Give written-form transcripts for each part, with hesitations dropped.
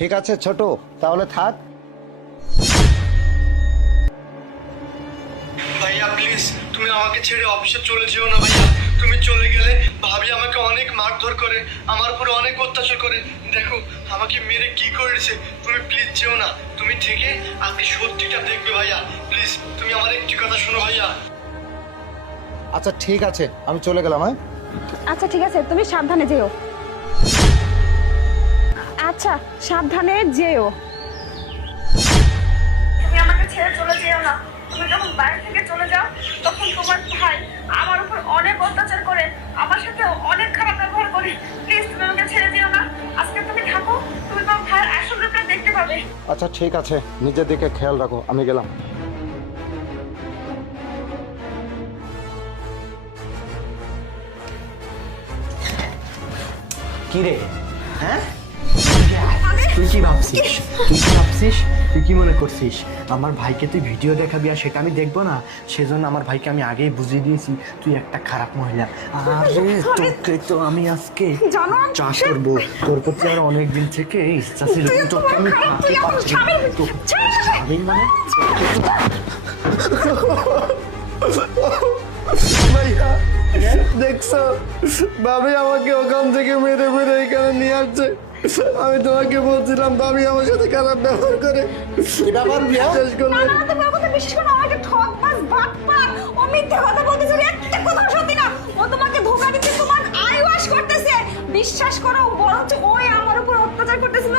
ঠিক আছে ছোট, তাহলে থাক। ভাইয়া প্লিজ তুমি আমাকে ছেড়ে অফিসে চলে যেও না ভাইয়া। তুমি চলে গেলে ভাবি আমাকে অনেক মারধর করে, আমার উপরে অনেক অত্যাচার করে। দেখো আমাকে মেরে কি করেছে। তুমি প্লিজ যেও না, তুমি থেকে আজকে সত্যিটা দেখবে ভাইয়া। প্লিজ তুমি আমার একটি কথা শোনো ভাইয়া। আচ্ছা ঠিক আছে, আমি চলে গেলাম। হ্যাঁ আচ্ছা ঠিক আছে, তুমি সাবধানে যেও। আচ্ছা সাবধানে যেও। তুমি আমাকে ছেড়ে চলে যেও না। তুমি যখন বাইরে থেকে চলে যাও তখন তোমার ভাই আমার উপর অনেক অত্যাচার করে, আমার সাথে অনেক খারাপ ব্যবহার করে। প্লিজ তুমি আমাকে ছেড়ে যেও না। আজকে তুমি থাকো, তুমি তোমার ভাইয়ের আসল রূপটা দেখতে পাবে। আচ্ছা ঠিক আছে, নিজের দিকে খেয়াল রাখো, আমি গেলাম। কি রে? হ্যাঁ, তুই কি ভাবছিস? তুই কি মনে করছিস আমার ভাইকে তুই ভিডিও দেখাবি আর সেটা আমি দেখবো না? সেজন্য আমার ভাইকে আমি আগেই বুঝিয়ে দিয়েছি তুই একটা খারাপ মহিলা। আরে তোকে তো আমি আজকে চাষ করবো, তোর প্রতি আর অনেক দিন থেকে ইচ্ছা ছিল, তোকে আমি থাকতে পারছি না। আমি মানে ভাইয়া দেখছো, ভাবি আমাকে ওখান থেকে মেরে মেরে এখানে নিয়ে আসছে। আমি তোমাকে বলছিলাম ভাবি আমার সাথে খারাপ ব্যবহার করে। ব্যাপার শেষ করলে না, তুমি ওর কথা বিশ্বাস করো না। ও একটা ঠকবাজ, বাটপার। ও মিথ্যে কথা বলতেছে, একটা কথাও সত্যি না। ও তোমাকে ধোঁকা দিচ্ছে, তোমার আই ওয়াশ করতেছে। বিশ্বাস করো, বরঞ্চ ওই আমার উপর অত্যাচার করতেছিল,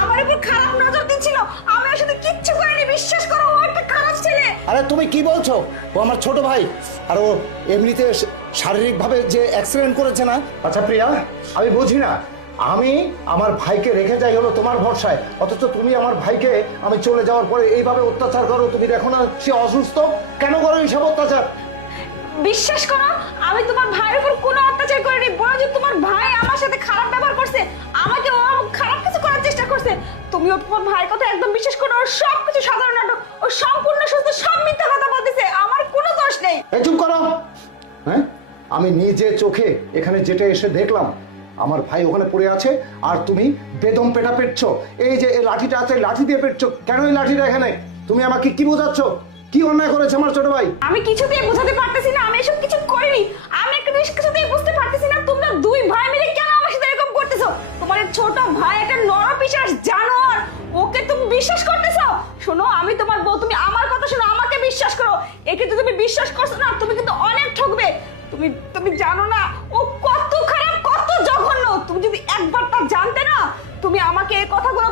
আমার উপর খারাপ নজর দিচ্ছিল। আমি ওর সাথে কিচ্ছু করিনি, বিশ্বাস করো। ও একটা খারাপ ছেলে। আরে তুমি কি বলছো? ও আমার ছোট ভাই, আর ও এমনিতে শারীরিকভাবে যে অ্যাক্সিডেন্ট করেছে না। আচ্ছা প্রিয়া, আমি বুঝি না, আমি আমার ভাইকে রেখে যাই হলো তোমার ভরসায়, অথচ তুমি আমার ভাইকে আমি চলে যাওয়ার পরে এইভাবে অত্যাচার করো। তুমি দেখো না সে অসুস্থ, কেন করো এইসব অত্যাচার? বিশ্বাস করো, আমি তোমার ভাইয়ের উপর কোনো অত্যাচার করিনি, বরঞ্চ তোমার ভাই আমার সাথে খারাপ ব্যবহার করছে, আমাকে ও খারাপ কিছু করার চেষ্টা করছে। তুমি ওর তোমার ভাইয়ের কথা একদম বিশ্বাস করো। ওর সব কিছু সাধারণ নাটক, ও সম্পূর্ণ সুস্থ, সব মিথ্যা কথা বলতেছে, আমার কোনো দোষ নেই। এই চুপ করো। হ্যাঁ, আমি নিজে চোখে এখানে যেটা এসে দেখলাম, আমার ভাই ওখানে পড়ে আছে আর তুমি বেদম পেটা পেটছো। এই যে এই লাঠিটা আছে, লাঠি দিয়ে পেটছো কেন? এই লাঠিটা এখানে তুমি আমাকে কি বোঝাচ্ছ? কি অন্যায় করেছে আমার ছোট ভাই? আমি কিছুতেই বোঝাতে পারতেছি না আমি এসব কিছু করিনি। আমি একটা জিনিস কিছুতেই বুঝতে পারতেছি না, তোমরা দুই ভাই মিলে কেন আমার সাথে এরকম করতেছো? তোমার এই ছোট ভাই একটা নরপিশাচ জানোয়ার, ওকে তুমি বিশ্বাস করতেছো? শোনো, আমি তোমার বউ, তুমি আমার কথা শোনো, আমাকে বিশ্বাস করো। একে যদি তুমি বিশ্বাস করছো না, তুমি কিন্তু অনেক ঠকবে। তুমি জানো না ও কত খারাপ, কত জঘন্য। তুমি যদি একবার তা জানতে না, তুমি আমাকে এই কথাগুলো